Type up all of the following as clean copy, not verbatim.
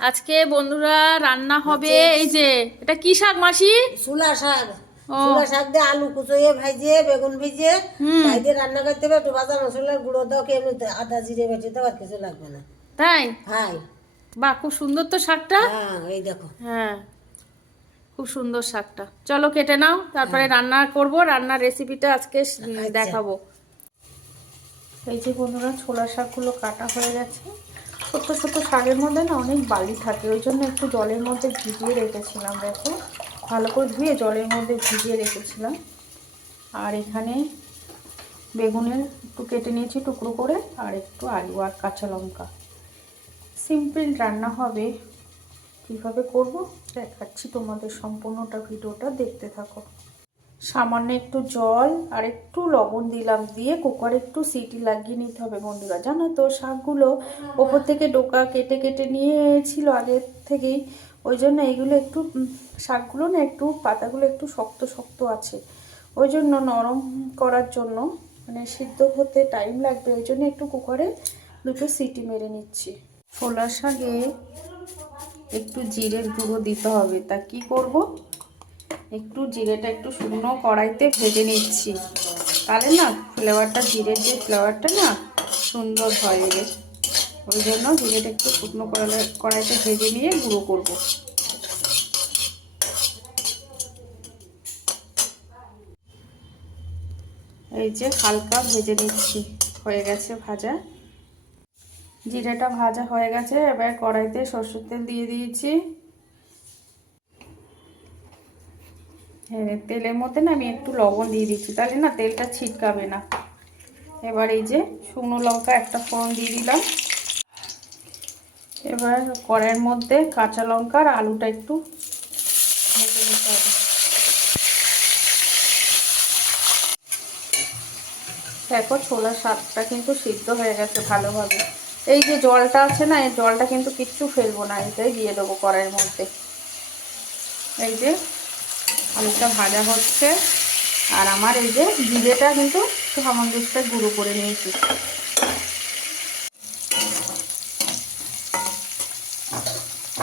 আজকে বন্ধুরা রান্না হবে এই যে এটা কি শাক মাসি? সুলা শাক। ও সুলা শাক দিয়ে আলু কুচোয়ে ভাজিয়ে বেগুন ভেজে হুম তাই দিয়ে রান্না করতে হবে। একটু ভাজা মশলার গুঁড়ো দাও, এমনি আদা জিরে বেটে দাও, আর কিছু লাগবে না। তাই? হাই। বাহ, খুব সুন্দর তো শাকটা। হ্যাঁ, এই দেখো। হ্যাঁ, খুব সুন্দর শাকটা। চলো কেটে নাও, তারপরে হ্যাঁ, রান্না করব। রান্নার রেসিপিটা আজকে আচ্ছা। দেখাবো। এই যে বন্ধুরা, ছোলা শাকগুলো কাটা হয়ে গেছে। ছোট্ট ছোট্ট শাকের মধ্যে না অনেক বালি থাকে, ওই জন্য একটু জলের মধ্যে ভিজিয়ে রেখেছিলাম। দেখো, ভালো করে ধুয়ে জলের মধ্যে ভিজিয়ে রেখেছিলাম। আর এখানে বেগুনের একটু কেটে নিয়েছি টুকরো করে, আর একটু আলু আর কাঁচা লঙ্কা। সিম্পল রান্না হবে। কীভাবে করব দেখাচ্ছি তোমাদের, সম্পূর্ণটা ভিডিওটা দেখতে থাকো। সামান্য একটু জল আর একটু লবণ দিলাম, দিয়ে কুকারে একটু সিটি লাগিয়ে নিতে হবে বন্ধুরা। জানো তো, শাকগুলো ওপর থেকে ডোকা কেটে কেটে নিয়েছিল আগের থেকেই, ওই জন্য এইগুলো একটু শাকগুলো না একটু পাতাগুলো একটু শক্ত শক্ত আছে। ওই জন্য নরম করার জন্য, মানে সিদ্ধ হতে টাইম লাগবে, ওই জন্য একটু কুকারে দুটো সিটি মেরে নিচ্ছি। ছোলা শাকে একটু জিরের গুঁড়ো দিতে হবে। তা কি করব, একটু জিরেটা একটু শুকনো কড়াইতে ভেজে নিচ্ছি, তাহলে না ফ্লেভারটা, জিরের যে ফ্লেভারটা না সুন্দর হয় এর। ওই জন্য জিরেটা একটু শুকনো কড়াইতে ভেজে নিয়ে গুঁড়ো করব। এই যে হালকা ভেজে নিচ্ছি, হয়ে গেছে ভাজা। জিরেটা ভাজা হয়ে গেছে, এবার কড়াইতে সরষের তেল দিয়ে দিয়েছি। হ্যাঁ, তেলের মধ্যে না আমি একটু লবণ দিয়ে দিচ্ছি, তাহলে না তেলটা ছিটকাবে না। এবার এই যে শুকনো লঙ্কা একটা ফোড়ন দিয়ে দিলাম। এবার কড়াইয়ের মধ্যে কাঁচা লঙ্কা আর আলুটা একটু ভেজে নিতে হবে। দেখো, ছোলার শাকটা কিন্তু সিদ্ধ হয়ে গেছে ভালোভাবে। এই যে জলটা আছে না, এই জলটা কিন্তু কিচ্ছু ফেলবো না, এটাই দিয়ে দেবো কড়াইয়ের মধ্যে। এই যে আলুটা ভাজা হচ্ছে, আর আমার এই যে জিরেটা কিন্তু সামঞ্জস্যটা গুঁড়ো করে নিয়েছি।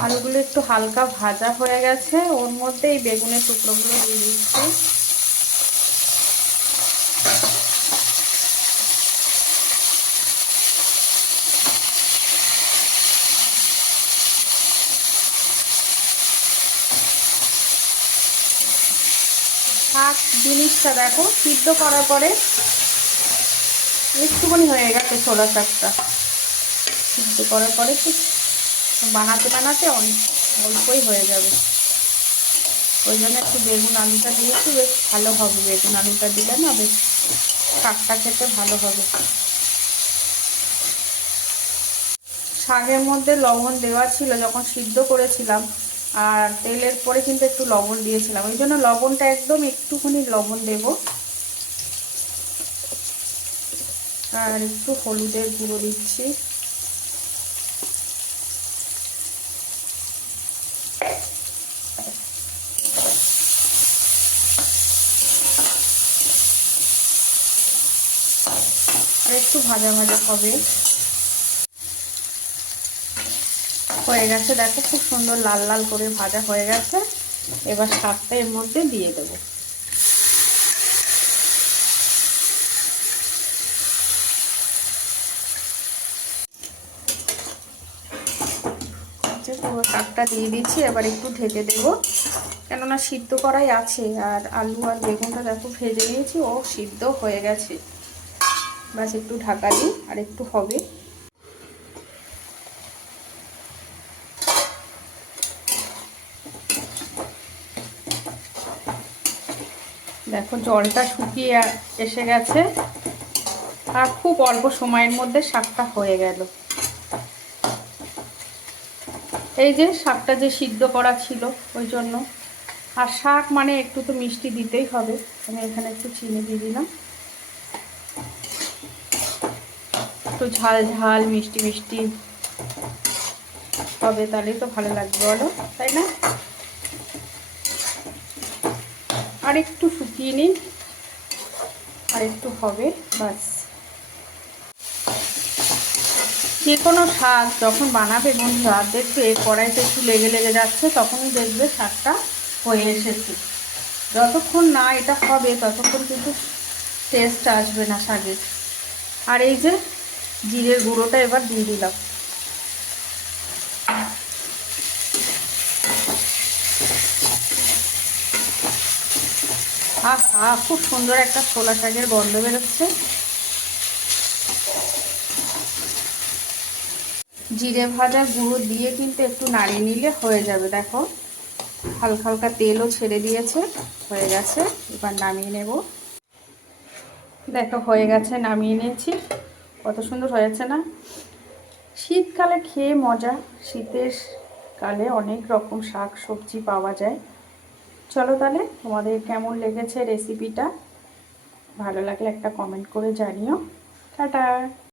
আলুগুলো একটু হালকা ভাজা হয়ে গেছে, ওর মধ্যে এই বেগুনের টুকরোগুলো দিয়ে দিচ্ছি। শাক জিনিসটা দেখো, সিদ্ধ করার পরে একটুখানি হয়ে গেছে ছোলা শাকটা। সিদ্ধ করার পরে তো বানাতে বানাতে অনেক অল্পই হয়ে যাবে। ওই জন্য একটু বেগুন আলুটা দিয়েছি, বেশ ভালো হবে। বেগুন আলুটা দিলে না বেশ শাকটা খেতে ভালো হবে। শাকের মধ্যে লবণ দেওয়া ছিল যখন সিদ্ধ করেছিলাম, আর তেলের পরে কিন্তু একটু লবণ দিয়েছিলাম, ওই জন্য লবণটা একদম একটুখানি লবণ দেব। আর একটু হলুদের গুঁড়ো দিচ্ছি। আর একটু ভাজা ভাজা হবে। হয়ে গেছে দেখো, খুব সুন্দর লাল লাল করে ভাজা হয়ে গেছে। এবার শাকটা এর মধ্যে দিয়ে দেবো। পুরো শাকটা দিয়ে দিচ্ছি, এবার একটু ঢেকে দেবো, কেননা সিদ্ধ করাই আছে। আর আলু আর বেগুনটা দেখো ভেজে নিয়েছি, ও সিদ্ধ হয়ে গেছে। বাস একটু ঢাকা দিই, আর একটু হবে। দেখো জলটা শুকিয়ে এসে গেছে, আর খুব অল্প সময়ের মধ্যে শাকটা হয়ে গেল। এই যে শাকটা যে সিদ্ধ করা ছিল ওই জন্য। আর শাক মানে একটু তো মিষ্টি দিতেই হবে, আমি এখানে একটু চিনি দিয়ে দিলাম। একটু ঝাল ঝাল মিষ্টি মিষ্টি হবে, তাহলেই তো ভালো লাগবে বলো, তাই না? আর একটু শুকিয়ে নিই, আর একটু হবে, বাস। যে কোনো শাক যখন বানাবে বন্ধুরা দেখবে কড়াইতে একটু লেগে লেগে যাচ্ছে, তখনই দেখবে শাকটা হয়ে এসেছে। যতক্ষণ না এটা হবে ততক্ষণ কিন্তু টেস্ট আসবে না শাকের। আর এই যে জিরের গুঁড়োটা এবার দিয়ে দিলাম। আহা, খুব সুন্দর একটা ছোলা শাকের গন্ধ বেরোচ্ছে। জিরে ভাজা গুঁড়ো দিয়ে কিন্তু একটু নাড়িয়ে নিলে হয়ে যাবে। দেখো হালকা হালকা তেলও ছেড়ে দিয়েছে, হয়ে গেছে। এবার নামিয়ে নেব। দেখো হয়ে গেছে, নামিয়ে নিয়েছি। কত সুন্দর হয়েছে না? শীতকালে খেয়ে মজা। শীতের কালে অনেক রকম শাক সবজি পাওয়া যায়। চলো তাহলে, তোমাদের কেমন লেগেছে রেসিপিটা? ভালো লাগলে একটা কমেন্ট করে জানিও। টাটা।